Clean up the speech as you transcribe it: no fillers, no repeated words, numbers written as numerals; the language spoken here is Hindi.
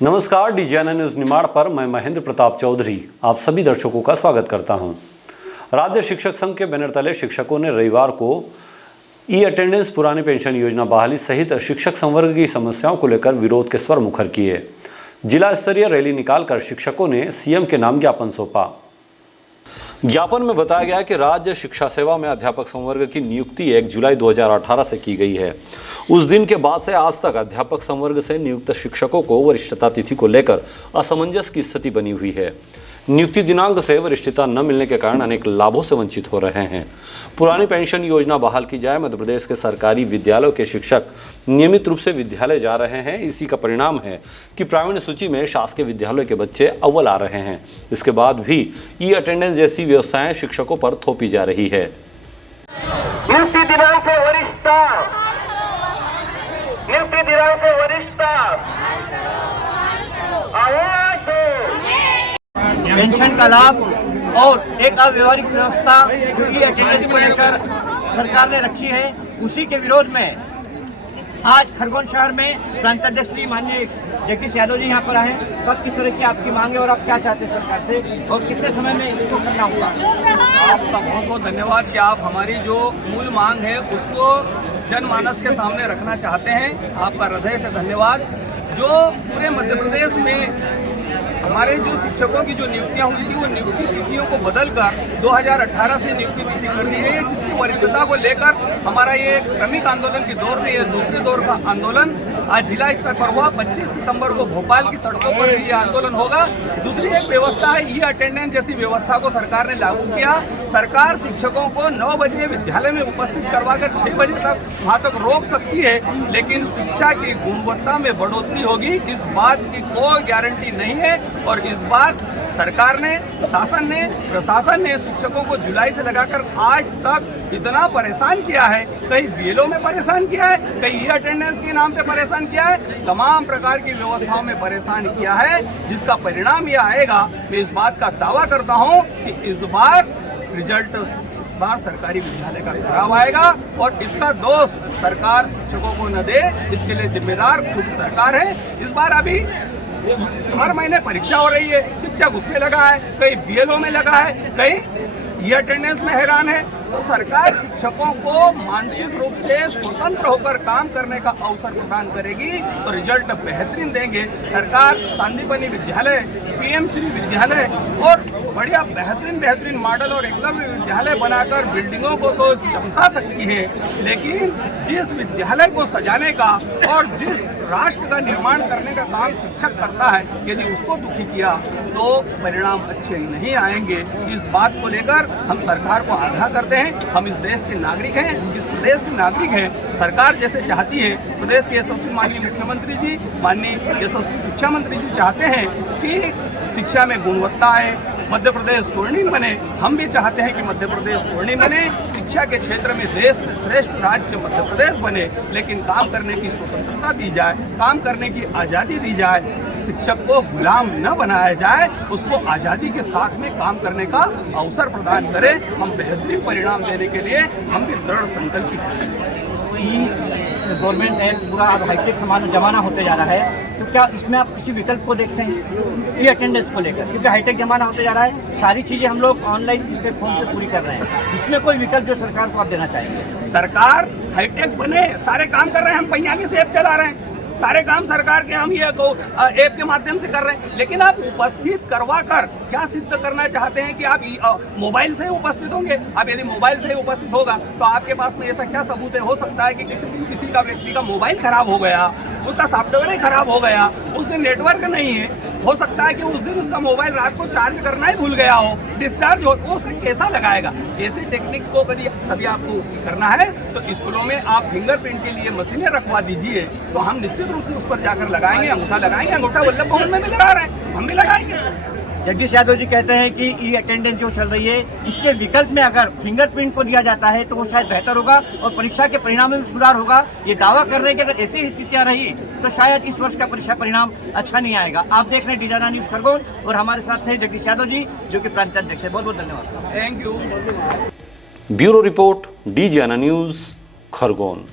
नमस्कार, डीजीएनए न्यूज निमाड़ पर मैं महेंद्र प्रताप चौधरी आप सभी दर्शकों का स्वागत करता हूं। राज्य शिक्षक संघ के बैनर तले शिक्षकों ने रविवार को ई अटेंडेंस, पुरानी पेंशन योजना बहाली सहित शिक्षक संवर्ग की समस्याओं को लेकर विरोध के स्वर मुखर किए। जिला स्तरीय रैली निकालकर शिक्षकों ने सीएम के नाम ज्ञापन सौंपा। ज्ञापन में बताया गया कि राज्य शिक्षा सेवा में अध्यापक संवर्ग की नियुक्ति 1 जुलाई 2018 से की गई है। उस दिन के बाद से आज तक अध्यापक संवर्ग से नियुक्त शिक्षकों को वरिष्ठता तिथि को लेकर असमंजस की स्थिति बनी हुई है। नियुक्ति दिनांक से वरिष्ठता न मिलने के कारण अनेक लाभों से वंचित हो रहे हैं। पुरानी पेंशन योजना बहाल की जाए, मध्य प्रदेश के सरकारी विद्यालयों के शिक्षक नियमित रूप से विद्यालय जा रहे हैं। इसी का परिणाम है कि प्रावीण्य सूची में शासकीय विद्यालयों के बच्चे अव्वल आ रहे हैं। इसके बाद भी ई अटेंडेंस जैसी व्यवस्थाएं शिक्षकों पर थोपी जा रही है। नियुक्ति दिनांक से वरिष्ठता, नियुक्ति दिनांक से वरिष्ठता, आवाज दो। पेंशन का लाभ और एक अव्यवहारिक व्यवस्था जो ई अटेंडेंस को लेकर सरकार ने रखी है, उसी के विरोध में आज खरगोन शहर में प्रांताध्यक्ष श्री माननीय जगदीश यादव जी यहाँ पर आए। कब किस तरह की आपकी मांग है और आप क्या चाहते हैं सरकार से और कितने समय में इसको करना होगा? आपका बहुत बहुत धन्यवाद कि आप हमारी जो मूल मांग है उसको जनमानस के सामने रखना चाहते हैं। आपका हृदय से धन्यवाद। जो पूरे मध्य प्रदेश में हमारे जो शिक्षकों की जो नियुक्तियां हुई थी, वो नियुक्ति तिथियों को बदलकर 2018 से नियुक्ति तिथि कर दी गई है, जिसकी वरिष्ठता को लेकर हमारा ये क्रमिक आंदोलन की दौर है। ये दूसरे दौर का आंदोलन आज जिला स्तर पर हुआ। 25 सितंबर को भोपाल की सड़कों पर ये आंदोलन होगा। दूसरी एक व्यवस्था है, ई अटेंडेंस जैसी व्यवस्था को सरकार ने लागू किया। सरकार शिक्षकों को 9 बजे विद्यालय में उपस्थित करवाकर 6 बजे तक वहाँ तक रोक सकती है, लेकिन शिक्षा की गुणवत्ता में बढ़ोतरी होगी इस बात की कोई गारंटी नहीं है। और इस बार सरकार ने, प्रशासन ने शिक्षकों को जुलाई से लगाकर आज तक इतना परेशान किया है। कहीं बीएलओ में परेशान किया है, कहीं ई अटेंडेंस के नाम पे परेशान किया है, तमाम प्रकार की व्यवस्थाओं में परेशान किया है, जिसका परिणाम यह आएगा। मैं इस बात का दावा करता हूं कि इस बार रिजल्ट सरकारी विद्यालय का खराब आएगा और इसका दोष सरकार शिक्षकों को न दे, इसके लिए जिम्मेदार खुद सरकार है। इस बार अभी हर महीने परीक्षा हो रही है, शिक्षक उसमें लगा है, कहीं बीएलओ में लगा है, कहीं ई अटेंडेंस में हैरान है। तो सरकार शिक्षकों को मानसिक रूप से स्वतंत्र होकर काम करने का अवसर प्रदान करेगी तो रिजल्ट बेहतरीन देंगे। सरकार सांदीपनि विद्यालय, पीएमसी विद्यालय और बढ़िया बेहतरीन मॉडल और एकलव्य विद्यालय बनाकर बिल्डिंगों को तो चमका सकती है, लेकिन जिस विद्यालय को सजाने का और जिस राष्ट्र का निर्माण करने का काम शिक्षक करता है, यदि उसको दुखी किया तो परिणाम अच्छे नहीं आएंगे। इस बात को लेकर हम सरकार को आगाह करते हैं। हम इस देश के नागरिक हैं, इस प्रदेश के नागरिक हैं। सरकार जैसे चाहती है, प्रदेश के यशस्वी माननीय मुख्यमंत्री जी, माननीय यशस्वी शिक्षा मंत्री जी चाहते हैं कि शिक्षा में गुणवत्ता आए, मध्य प्रदेश स्वर्णिम बने। हम भी चाहते हैं कि मध्य प्रदेश स्वर्णिम बने, शिक्षा के क्षेत्र में देश में श्रेष्ठ राज्य मध्य प्रदेश बने, लेकिन काम करने की स्वतंत्रता दी जाए, काम करने की आज़ादी दी जाए, शिक्षक को गुलाम न बनाया जाए, उसको आज़ादी के साथ में काम करने का अवसर प्रदान करें। हम बेहतरीन परिणाम देने के लिए हम भी दृढ़ संकल्पित हैं। गवर्नमेंट एक्ट पूरा हाईटेक जमाना होते जा रहा है, तो क्या इसमें आप किसी विकल्प को देखते हैं ई अटेंडेंस को लेकर? क्योंकि हाईटेक जमाना होते जा रहा है, सारी चीज़ें हम लोग ऑनलाइन इससे फोन पे पूरी कर रहे हैं। इसमें कोई विकल्प जो सरकार को आप देना चाहेंगे? सरकार हाईटेक बने, सारे काम कर रहे हैं। हम 45 ऐप चला रहे हैं, सारे काम सरकार के हम ये ऐप के माध्यम से कर रहे हैं, लेकिन आप उपस्थित करवा कर क्या सिद्ध करना चाहते हैं कि आप मोबाइल से ही उपस्थित होंगे? आप यदि मोबाइल से ही उपस्थित होगा तो आपके पास में ऐसा क्या सबूत है? हो सकता है कि किसी का व्यक्ति का मोबाइल खराब हो गया, उसका सॉफ्टवेयर ही खराब हो गया, उस दिन नेटवर्क नहीं है, हो सकता है कि उस दिन उसका मोबाइल रात को चार्ज करना ही भूल गया हो, डिस्चार्ज हो, तो उसका कैसा लगाएगा? ऐसी टेक्निक को कभी आपको करना है तो स्कूलों में आप फिंगरप्रिंट के लिए मशीनें रखवा दीजिए, तो हम निश्चित रूप से उस पर जाकर लगाएंगे, अंगूठा लगाएंगे। अंगूठा वल्लभ भवन में भी लगा रहे हैं, हम भी लगाएंगे। जगदीश यादव जी कहते हैं कि ई अटेंडेंस जो चल रही है, इसके विकल्प में अगर फिंगरप्रिंट को दिया जाता है तो वो शायद बेहतर होगा और परीक्षा के परिणाम में भी सुधार होगा। ये दावा कर रहे हैं कि अगर ऐसी स्थितियां रही तो शायद इस वर्ष का परीक्षा परिणाम अच्छा नहीं आएगा। आप देख रहे हैं डीजीएनए न्यूज़ खरगोन और हमारे साथ हैं जगदीश यादव जी, जो कि प्रांताध्यक्ष है। बहुत बहुत धन्यवाद। Thank you. Bureau report, DGNA news Khargone.